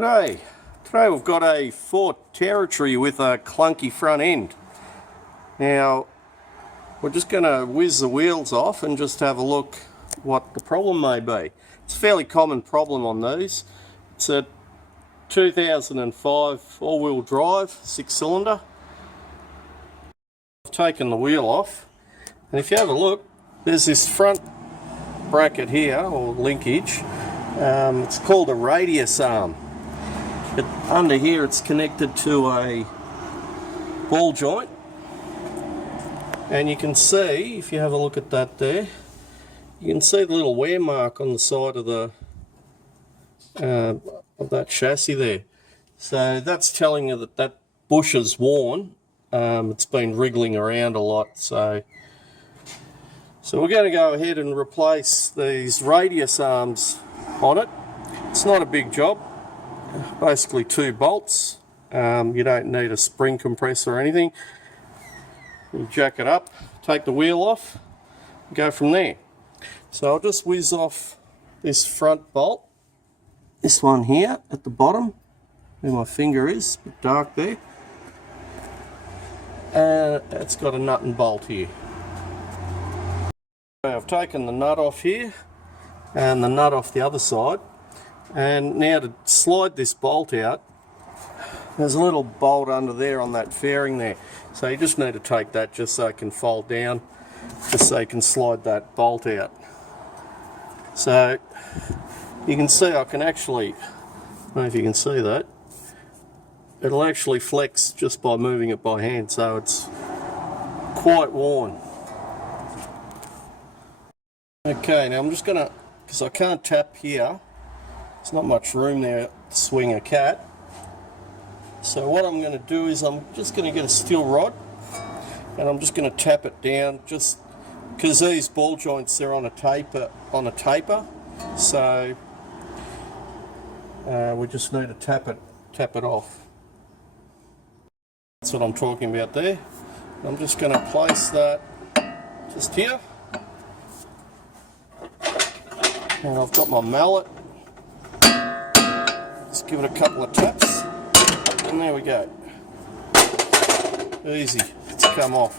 Today we've got a Ford Territory with a clunky front end. Now we're just going to whiz the wheels off and just have a look what the problem may be. It's a fairly common problem on these. It's a 2005 all-wheel drive 6-cylinder. I've taken the wheel off, and if you have a look, there's this front bracket here, or linkage. It's called a radius arm. But under here it's connected to a ball joint, and you can see, if you have a look at that there, you can see the little wear mark on the side of the of that chassis there. So that's telling you that that bush is worn. It's been wriggling around a lot, so we're going to go ahead and replace these radius arms on it. It's not a big job, basically 2 bolts. You don't need a spring compressor or anything. You jack it up, take the wheel off, go from there. So I'll just whiz off this front bolt, this one here at the bottom where my finger is, a bit dark there, and it's got a nut and bolt here. I've taken the nut off here and the nut off the other side, and now to slide this bolt out, there's a little bolt under there on that fairing there, so you just need to take that just so it can fold down, just so you can slide that bolt out. So you can see I can actually, I don't know if you can see that, it'll actually flex just by moving it by hand, so it's quite worn. Okay, now I'm just going to, because I can't tap here, there's not much room there to swing a cat. So what I'm going to do is I'm just going to get a steel rod, and I'm just going to tap it down, just because these ball joints, they're on a taper, so we just need to tap it off. That's what I'm talking about there. I'm just going to place that just here, and I've got my mallet. Just give it a couple of taps, and there we go. Easy, it's come off.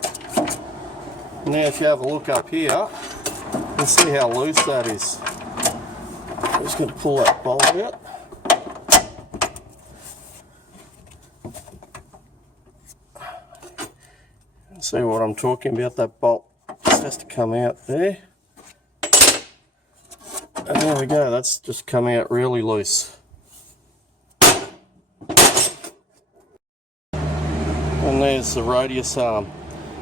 Now if you have a look up here, you can see how loose that is. I'm just going to pull that bolt out. See what I'm talking about, that bolt just has to come out there. And there we go, that's just come out really loose. And there's the radius arm.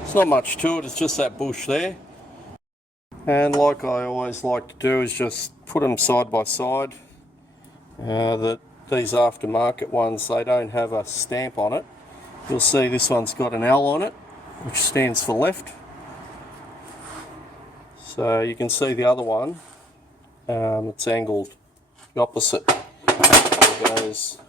It's not much to it, it's just that bush there. And like I always like to do is just put them side by side. These aftermarket ones, they don't have a stamp on it. You'll see this one's got an L on it, which stands for left. So you can see the other one, it's angled the opposite. It goes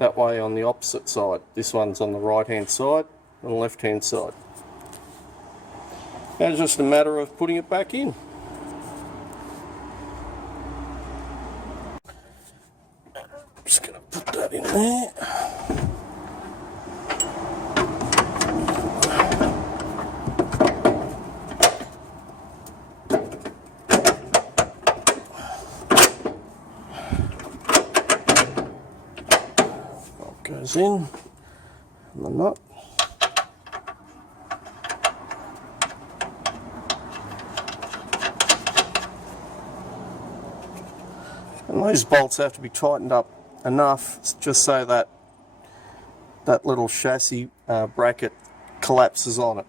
that way on the opposite side. This one's on the right hand side and the left hand side. And it's just a matter of putting it back in. Just going to put that in there. Goes in, and the nut. And these bolts have to be tightened up enough just so that that little chassis bracket collapses on it.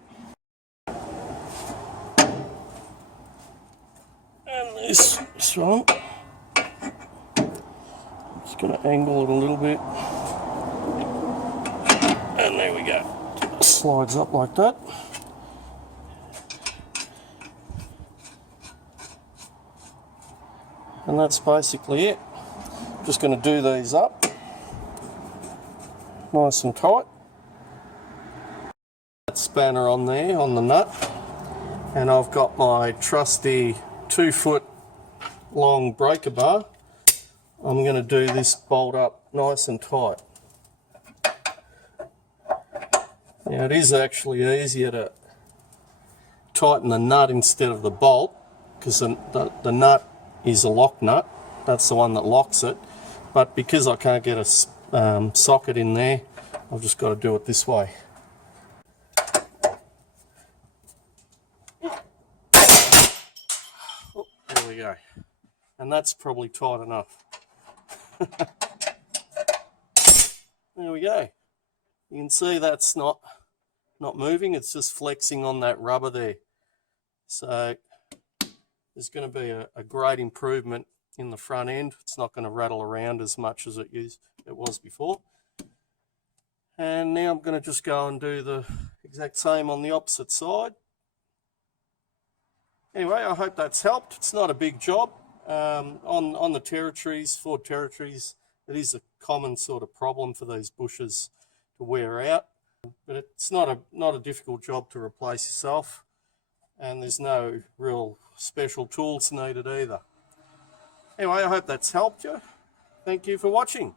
And this one, just going to angle it a little bit. And there we go. Slides up like that. And that's basically it. Just going to do these up nice and tight. That spanner on there on the nut, and I've got my trusty 2-foot long breaker bar I'm going to do this bolt up nice and tight. Now it is actually easier to tighten the nut instead of the bolt, because the nut is a lock nut. That's the one that locks it. But because I can't get a socket in there, I've just got to do it this way. Oh, there we go. And that's probably tight enough. There we go. You can see that's not moving, it's just flexing on that rubber there. So there's going to be a great improvement in the front end. It's not going to rattle around as much as it was before. And now I'm going to just go and do the exact same on the opposite side. Anyway, I hope that's helped. It's not a big job. On the Territories, Ford Territories, it is a common sort of problem for these bushes to wear out, but it's not a difficult job to replace yourself, and there's no real special tools needed either. Anyway, I hope that's helped you. Thank you for watching.